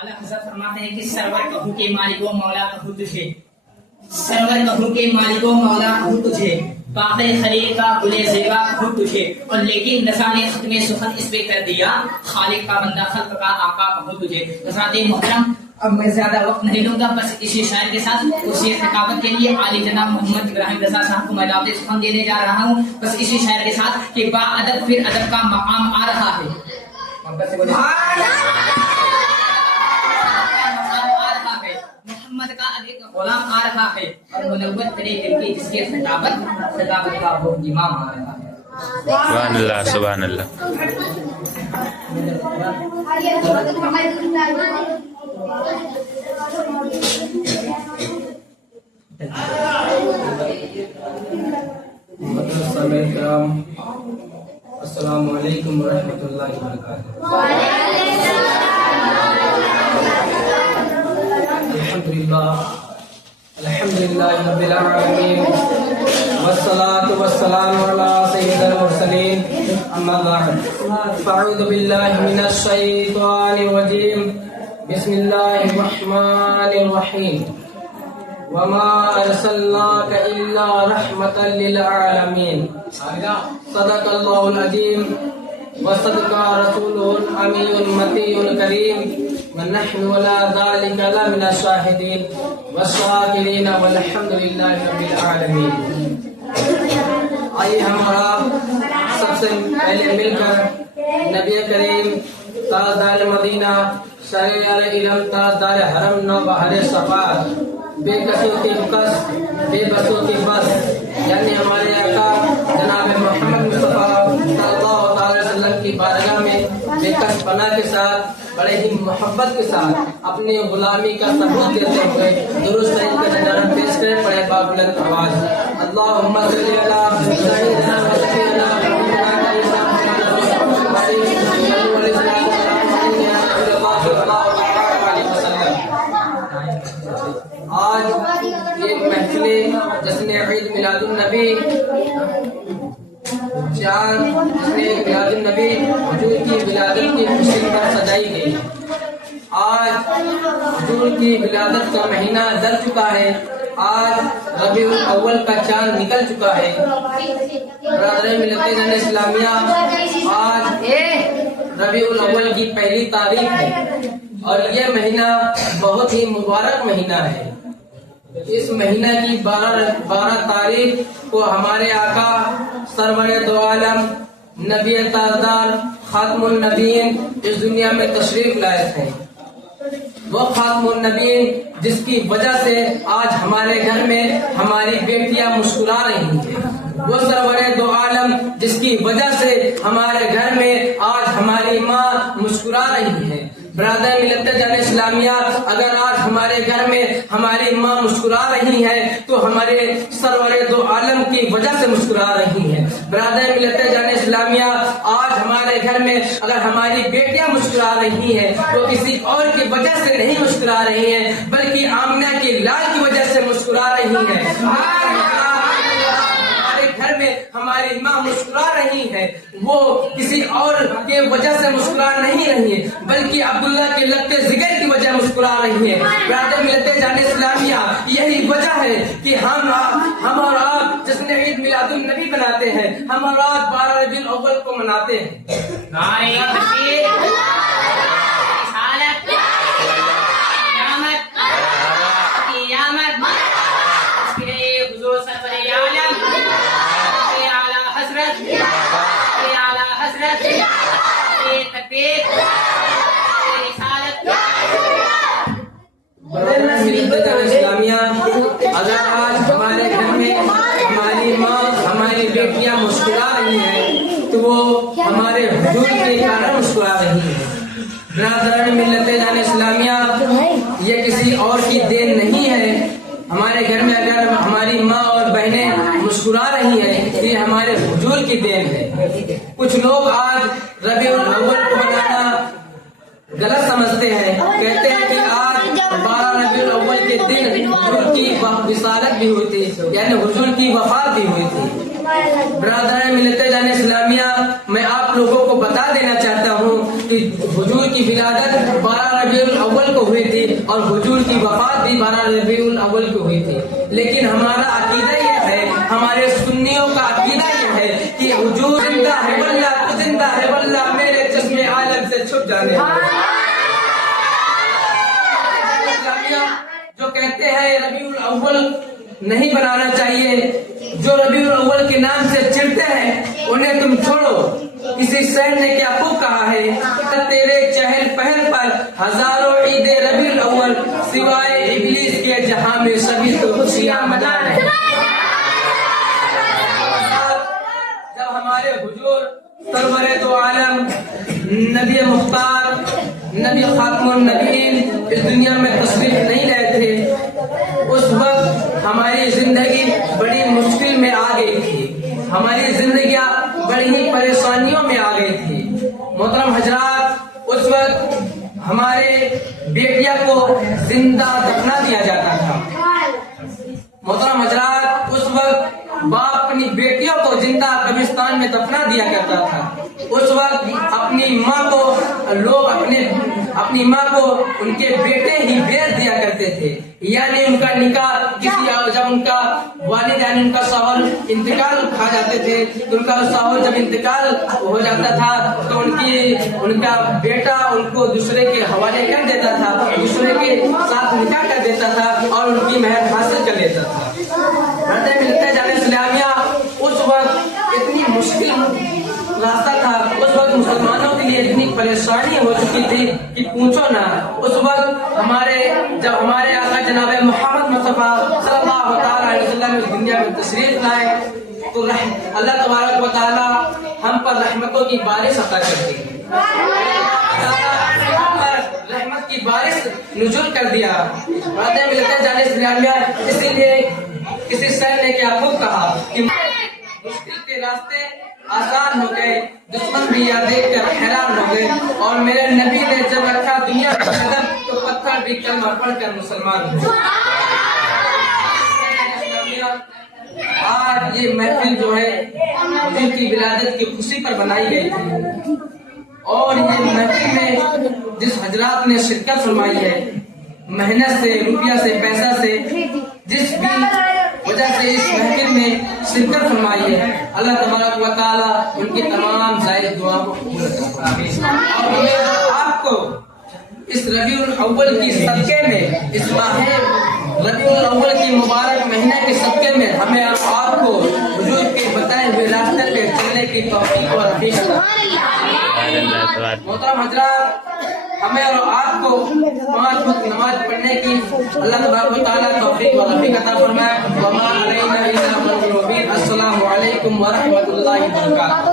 اعلیٰ حضرت فرماتے ہیں کہ سرور کہوں کہ مالک و مولا کہوں تجھے، سرور کہوں کہ مالک و مولا کہوں تجھے، باغ خلیل کا گل زیبا کہوں تجھے، اور لیکن نسا نے ختم سخن اس پہ کر دیا، خالق کا بندہ خلق کا آقا کہوں تجھے۔ حضرات محترم، اب میں زیادہ وقت نہیں لوں گا، بس اسی شاعر کے ساتھ اسی خطابت کے لیے عالی جناب محمد ابراہیم رضا صاحب کو میں دعوت سخن دینے جا رہا ہوں، بس اسی شاعر کے ساتھ کہ با ادب پھر ادب کا مقام آ رہا ہے، محمد کا ایک غلام آ رہا ہے، اور منور کرے دل کی جس کے خطابت کا وہ امام آ رہا ہے۔ سبحان اللہ سبحان اللہ۔ السلام علیکم ورحمۃ اللہ وبرکاتہ۔ الحمدللہ رب العالمین، والصلاة والسلام علی سید المرسلین، اما بعد فاعوذ باللہ من الشیطان الرجیم، بسم اللہ الرحمن الرحیم، وما ارسلناک الا رحمۃ للعالمین، صدق اللہ العظیم وصدق رسولہ الامین المطیع الکریم، ونحن ولا ذلك لمن الشاہدین والشاکرین والحمد للہ رب العالمین۔ آئیے ہم اور آپ سب سے پہلے مل کر نبی کریم تاجدار مدینہ شہریار علم تاجدار حرم نو بہار صفا بے کسوں کی کس بے بسوں کی بس، یعنی ہمارے آقا جناب محمد مصطفیٰ صلی اللہ علیہ وسلم کی بارگاہ میں بے کس پناہ کے ساتھ بڑے ہی محبت کے ساتھ اپنی غلامی کا ثبوت دیتے ہوئے درود شریف کا نظارہ پیش کریں، پڑھے بابلند آواز، اللہم صلی علی سیدنا و شفیعنا آج ایک محفل جشن عید میلاد النبی جشن میلاد النبی حضور کی ولادت کی خوشی پر سجائی گئی۔ آج حضور کی ولادت کا مہینہ ڈل چکا ہے، آج ربیع الاول کا چاند نکل چکا ہے۔ برادر ملت جن اسلامیہ، آج ربیع الاول کی پہلی تاریخ ہے، اور یہ مہینہ بہت ہی مبارک مہینہ ہے۔ اس مہینہ کی 12 تاریخ کو ہمارے آقا سرور دو عالم نبی تاجدار خاتم النبیین اس دنیا میں تشریف لائے تھے۔ وہ خاتم النبیین جس کی وجہ سے آج ہمارے گھر میں ہماری بیٹیاں مسکرا رہی ہیں، وہ سرور دو عالم جس کی وجہ سے ہمارے گھر میں آج ہماری ماں مسکرا رہی ہے۔ برادر ملت جان اسلامیہ، اگر آج ہمارے گھر میں ہماری ماں مسکرا رہی ہے تو ہمارے سرور دو عالم کی وجہ سے مسکرا رہی ہیں۔ برادر ملت جان اسلامیہ، آج ہمارے گھر میں اگر ہماری بیٹیاں مسکرا رہی ہیں تو کسی اور کی وجہ سے نہیں مسکرا رہی ہیں، بلکہ آمنہ کی لال کی وجہ سے مسکرا رہی ہیں۔ گھر میں ہماری ماں مسکرا رہی ہے، وہ کسی اور کے وجہ سے مسکرا نہیں رہی ہے، بلکہ عبداللہ کے لگتے ذکر کی وجہ مسکرا رہی ہے۔ برادر ملت جان اسلامیہ، یہی وجہ ہے کہ ہم اور آپ جشن عید میلاد النبی مناتے ہیں، ہم اور آپ 12 ربیع الاول کو مناتے ہیں۔ نعرہ تکبیر، اسلامیہ، اگر آج ہمارے گھر میں ہماری ماں ہماری بیٹیاں مسکرا رہی ہیں تو وہ ہمارے حضور کے کارن مسکرا رہی ہیں۔ برادران ملت جان اسلامیہ، یہ کسی اور کی دین نہیں ہے۔ ہمارے گھر میں اگر ہماری ماں اور بہنیں مسکرا رہی ہیں، یہ ہمارے حضور کی دین ہے۔ کچھ لوگ آج ربیع الاول کو منانا غلط سمجھتے ہیں، کہتے ہیں کہ آج 12 ربیع الاول کے دن حضور کی وصالت بھی ہوئی تھی، یعنی حضور کی وفات بھی ہوئی تھی۔ برادران ملت جان اسلامیہ، میں آپ لوگوں کو بتا دینا چاہتا ہوں کہ حضور کی ولادت 12 ربیع الاول کو ہوئی تھی اور حضور کی وفات بھی 12 ربیع الاول کو ہوئی تھی. لیکن ہمارا عقیدہ یہ ہے, ہمارے سنیوں کا عقیدہ یہ ہے کہ حضور زندہ ہے واللہ تو زندہ ہے واللہ میرے چشمے عالم سے چھپ جانے ہیں. جو کہتے ہیں ربیع الاول نہیں بنانا چاہیے, جو ربیع الاول کے نام سے چڑھتے ہیں انہیں تم چھوڑو. کسی شاعر نے کیا خوب کہا ہے, تیرے چہل پہل پر ہزاروں عید ربیع الاول سوائے ابلیس کے جہاں میں سبھی تو خوشیاں منا رہے ہیں. جب ہمارے حضور سرور دو عالم نبی مختار نبی خاتم النبیین اس دنیا میں تشریف نہیں لائے تھے, اس وقت ہماری زندگی بڑی مشکل میں آ گئی تھی, ہماری زندگیاں بڑی ہی پریشانیوں میں آ گئی تھی. محترم حضرات, اس وقت ہمارے بیٹیاں کو زندہ دفنا دیا جاتا تھا. محترم حضرات, اس وقت باپ اپنی بیٹیوں کو زندہ قبرستان میں دفنا دیا کرتا تھا. اس وقت اپنی ماں کو لوگ اپنی ماں کو ان کے بیٹے ہی بیچ دیا کرتے تھے, یعنی ان کا نکاح جب ان کا والد یعنی ان کا شوہر انتقال کھا جاتے تھے, ان کا شوہر جب انتقال ہو جاتا تھا تو ان کا بیٹا ان کو دوسرے کے حوالے کر دیتا تھا, دوسرے کے ساتھ نکاح کر دیتا تھا اور ان کی مہر حاصل کر لیتا تھا. ملتے جانے اسلامیہ اس وقت اتنی مشکل راستہ تھا, اس وقت مسلمانوں کے لیے اتنی پریشانی ہو چکی تھی کہ پوچھو نہ. اس وقت جب ہمارے آقا جناب محمد مصطفیٰ صلی اللہ تعالی علیہ وسلم اس دنیا میں تشریف لائے تو اللہ تبارک و تعالی ہم پر رحمتوں کی بارش عطا کرتی ہے, رحمت کی بارش نزول کر دیا. ملتے جانے اسلامیہ, اسی لیے کسی شاعر نے کیا خوب کہا کہ مشکل کے راستے آسان ہو گئے, دشمن بھی یہ دیکھ کر حیران ہو گئے, اور میرے نبی نے جب رکھا دنیا کا قدم تو پتھر بھی کلمہ پڑھ کر مسلمان ہوئے. آج یہ محفل جو ہے حضور کی ولادت کی خوشی پر بنائی گئی تھی, اور یہ محفل میں جس حضرات نے شرکت فرمائی ہے, محنت سے, روپیہ سے, پیسہ سے, جس بھی وجہ سے اس محفل میں شرکت فرمائی ہے, اللہ تبارک و تعالیٰ ان کی تمام زائد دعاؤں کو قبول کرے. اور ہمیں آپ کو اس ربیع الاول کی صدقے میں, اس ماہ ربیع الاول کی مبارک مہینے کے صدقے میں ہمیں آپ کو حضور کے بتائے ہوئے راستے پہ چلنے کی توفیق اور عطا فرمائے. محترم حضرات, ہمیں اور آپ کو 5 وقت نماز پڑھنے کی اللہ تبارک و تعالیٰ توفیق و عطا فرمائے. وما علینا الا البلاغ. السلام علیکم ورحمۃ اللہ وبرکاتہ.